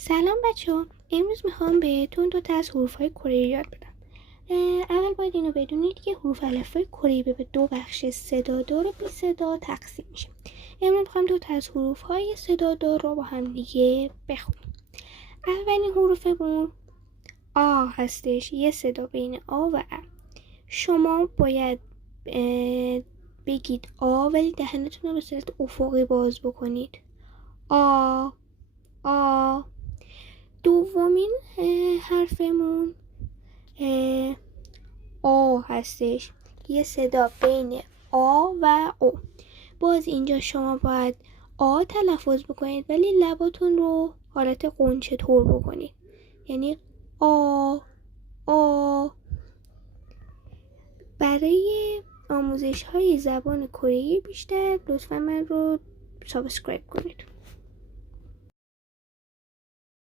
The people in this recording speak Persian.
سلام بچه‌ها، امروز میخوام بهتون دو تا از حروف‌های کره‌ای یاد بدم. اول باید اینو بدونید که حروف الفبای کره‌ای به دو بخش صدادار و بی صدا تقسیم میشه. امروز میخوام دو تا از حروف‌های صدادار رو با هم دیگه بخونیم. اولین حروفمون آ هستش، یه صدا بین آ و ا. شما باید بگید آ ولی دهنتون رو به صورت افقی باز بکنید. آ آ. دومین حرفمون آ هستش، یه صدا بین آ و او. باز اینجا شما باید آ تلفظ بکنید ولی لباتون رو حالت قنچه طور بکنید، یعنی آ آ. برای آموزش های زبان کره بیشتر لطفا من رو سابسکرایب کنید.